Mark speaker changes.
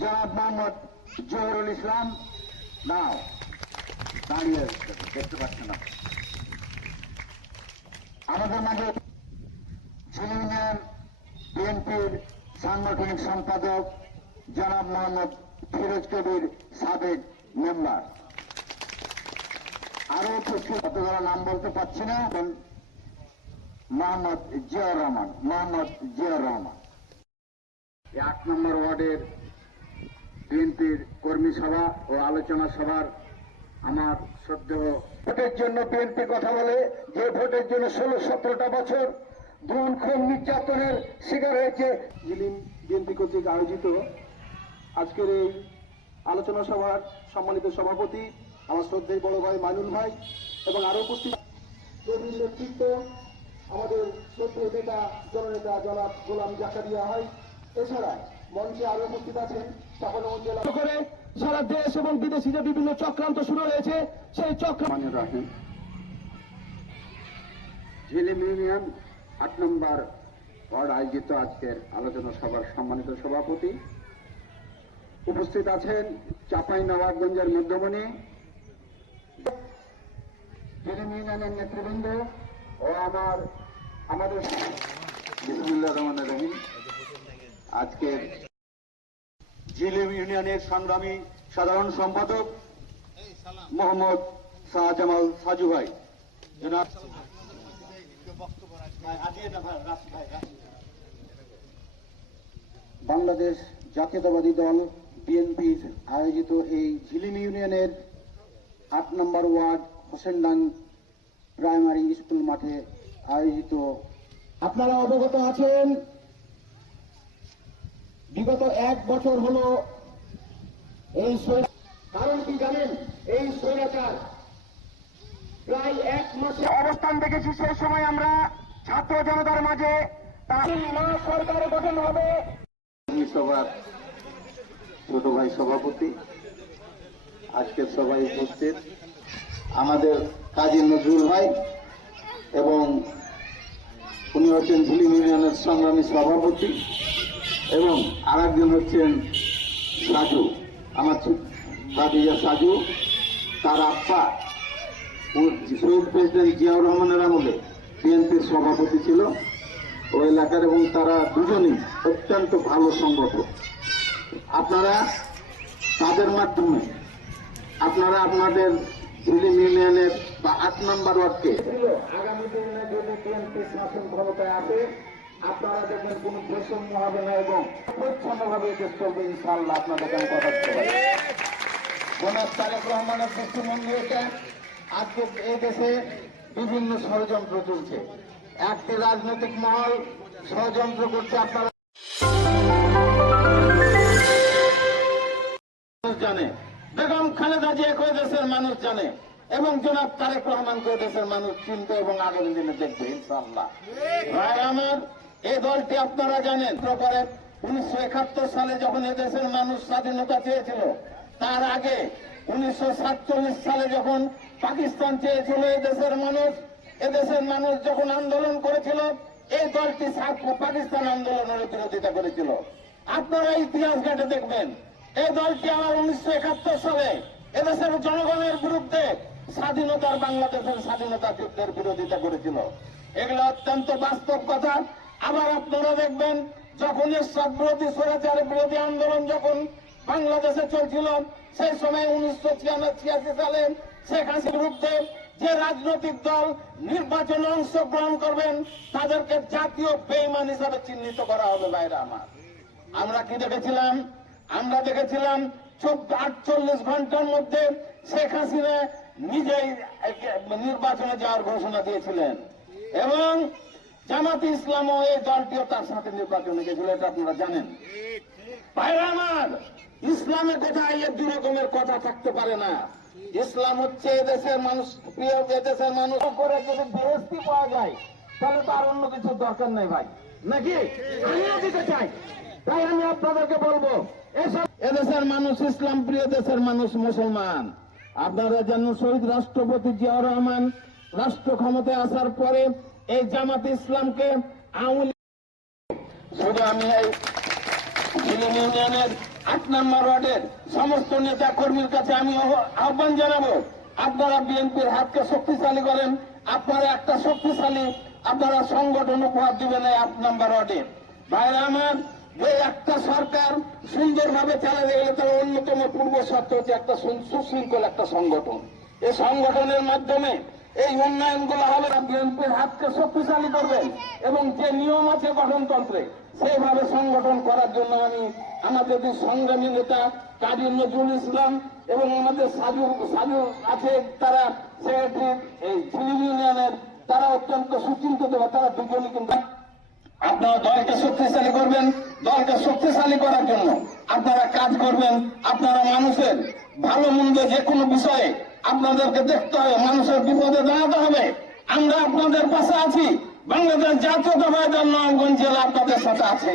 Speaker 1: জনাব মোহাম্মদ জহুরুল ইসলাম। নাও, দাঁড়িয়ে দেখতে পাচ্ছেন না। আমাদের মাঝে ঝিলিমিয়ান বিএনপির সাংগঠনিক সম্পাদক জনাব মোহাম্মদ ফিরোজ কবির সাবেক মেম্বার। আরও উপস্থিত কতগুলো নাম বলতে পারছি না। মোহাম্মদ জিয়াউর রহমান, মোহাম্মদ জিয়াউর রহমান। এক নম্বর ওয়ার্ডের বিএনপির কর্মী সভা ও আলোচনা সভার আমার শ্রদ্ধেয় ভোটের জন্য বিএনপি কথা বলে যে ভোটের জন্য ষোলো সতেরোটা বছর দুন খুন নির্যাতনের শিকার হয়েছে।
Speaker 2: জিলিম বিএনপি কর্তৃক আয়োজিত আজকের এই আলোচনা সভার সম্মানিত সভাপতি আমার শ্রদ্ধেয় বড় ভাই মাইনুল ভাই এবং আরও উপস্থিত প্রবীণ নেতৃত্ব আমাদের শ্রদ্ধেয় নেতা জননেতা জনাব গোলাম জাকারিয়া হয় এছাড়া মঞ্চে আরও উপস্থিত আছেন করে সারা দেশ এবং বিদেশি যে বিভিন্ন চক্রান্ত শুরু হয়েছে সেই চক্রান্ত
Speaker 1: রাহিম ঝিলিম ইউনিয়ন আট নম্বর ওয়ার্ড আয়োজিত আজকের আলোচনা সভার সম্মানিত সভাপতি উপস্থিত আছেন চাপাই নবাবগঞ্জের মধ্যমণি ঝিলিম ইউনিয়নের নেতৃবৃন্দ ও আমার আমাদের রহমান রহিম আজকের ঝিলিম ইউনিয়নের সংগ্রামী সাধারণ সম্পাদক মোহাম্মদ শাহজামাল সাজু ভাই। বাংলাদেশ জাতীয়তাবাদী দল বিএনপির আয়োজিত এই ঝিলিম ইউনিয়নের আট নম্বর ওয়ার্ড হোসেনডান প্রাইমারি স্কুল মাঠে আয়োজিত
Speaker 2: আপনারা অবগত আছেন বিগত এক বছর হলো এই কারণ কি জানেন? এই স্বৈরাচার প্রায় এক মাসে অবস্থান দেখেছি, সেই সময় আমরা ছাত্র জনতার মাঝে সরকার গঠন হবে।
Speaker 1: সভার ছোট ভাই সভাপতি, আজকের সবাই উপস্থিত আমাদের কাজী নজরুল ভাই এবং উনি হচ্ছেন ঝিলিম ইউনিয়নের সংগ্রামী সভাপতি। এবং আর একজন হচ্ছেন সাজু, আমার ভাতিজা সাজু, তার আপ্পা ও শহীদ প্রেসিডেন্ট জিয়াউর রহমানের আমলে বিএনপির সভাপতি ছিল ওই এলাকার এবং তারা দুজনই অত্যন্ত ভালো সংগঠক। আপনারা তাদের মাধ্যমে আপনারা আপনাদের ঝিলিম ইউনিয়নের বা আট নম্বর ওয়ার্ডকে আগামী দিনে যদি বিএনপি শাসন ক্ষমতায় আসে আপনারা দেখবেন কোন বৈষম্য হবে না এবং পরিচ্ছন্নভাবে দেশ চলবে ইনশাল্লাহ আপনাদের আমি কথা দিতে পারি রহমানের দৃষ্টিভঙ্গি এটা আজকে এই দেশে বিভিন্ন ষড়যন্ত্র চলছে। একটি রাজনৈতিক মহল ষড়যন্ত্র করছে আপনারা জানে, বেগম খালেদা জিয়া কয়ে দেশের মানুষ জানে, এবং জনাব তারেক রহমান কয়ে দেশের মানুষ চিনতে এবং আগামী দিনে দেখবে ইনশাল্লাহ ভাই আমার এই দলটি আপনারা জানেন উনিশশো একাত্তর সালে যখন এদেশের মানুষ স্বাধীনতা চেয়েছিল, তার আগে উনিশশো সাতচল্লিশ সালে যখন পাকিস্তান চেয়েছিল এদেশের মানুষ এদেশের মানুষ যখন আন্দোলন করেছিল এই দলটি পাকিস্তান আন্দোলনের বিরোধিতা করেছিল। আপনারা ইতিহাস ঘাটে দেখবেন এই দলটি আমার উনিশশো একাত্তর সালে এদেশের জনগণের বিরুদ্ধে স্বাধীনতার বাংলাদেশের স্বাধীনতা যুদ্ধের বিরোধিতা করেছিল। এগুলো অত্যন্ত বাস্তব কথা। আবার আপনারা দেখবেন, যখন সব বিরোধী বিরোধী আন্দোলন যখন বাংলাদেশে চলছিল, সেই সময় উনিশশো ছিয়াশি সালে শেখ হাসিনার বিরুদ্ধে যে রাজনৈতিক দল নির্বাচনে অংশগ্রহণ করবেন, তাদেরকে জাতীয় বেইমান হিসাবে চিহ্নিত করা হবে বাইরে আমার। আমরা কি দেখেছিলাম? আমরা দেখেছিলাম আটচল্লিশ ঘণ্টার মধ্যে শেখ হাসিনা নিজেই নির্বাচনে যাওয়ার ঘোষণা দিয়েছিলেন। এবং জামাত ইসলামও এই দলটিও তার সাথে নির্বাচনে গেছিল এটা আপনারা জানেন। আমার, ইসলামে কোথায় এর দুই রকমের কথা থাকতে পারে না? ইসলাম হচ্ছে এদেশের মানুষ, প্রিয় এদেশের মানুষ। করে যদি বেহস্তি পাওয়া যায়, তাহলে তো আর অন্য কিছু দরকার নেই ভাই। নাকি? আমিও দিতে চাই। তাই আমি আপনাদেরকে বলব, এসব এদেশের মানুষ ইসলাম, প্রিয় দেশের মানুষ মুসলমান। আপনারা জানেন শহীদ রাষ্ট্রপতি জিয়াউর রহমান রাষ্ট্র ক্ষমতায় আসার পরে এই জামাত ইসলামকে শুধু আমি এই ইউনিয়নের আট নম্বর ওয়ার্ডের সমস্ত নেতা কর্মীর কাছে আমি আহ্ব- আহ্বান জানাব। আপনারা বিএনপির হাতকে শক্তিশালী করেন। আপনারা একটা শক্তিশালী আপনারা সংগঠন উপহার দিবেন এই আট নম্বর ওয়ার্ডে। ভাইরা আমার, যে একটা সরকার সুন্দরভাবে চালাতে গেলে তার অন্যতম পূর্ব শর্ত হচ্ছে একটা সুশৃঙ্খল একটা সংগঠন। এই সংগঠনের মাধ্যমে এই উন্নয়নগুলো হবে বিএনপির হাতকে শক্তিশালী করবেন এবং যে নিয়ম আছে গঠনতন্ত্রে, সেইভাবে সংগঠন করার জন্য আমি আমাদের সংগ্রামী নেতা কাজী নজরুল ইসলাম এবং আমাদের সাজু সাজু আছে তারা সেক্রেটারি এই ইউনিয়নের, তারা অত্যন্ত সুচিন্তিত তারা দুজনই কিন্তু আপনারা দলকে শক্তিশালী করবেন, দলকে শক্তিশালী করার জন্য আপনারা কাজ করবেন, আপনারা মানুষের ভালো মন্দ যে কোনো বিষয়ে আপনাদেরকে দেখতে হবে মানুষের বিপদে দাঁড়াতে হবে। আমরা আপনাদের পাশে আছি। বাংলাদেশ জাতীয়তাবাদী নয়গঞ্জ জেলা আপনাদের সাথে আছে।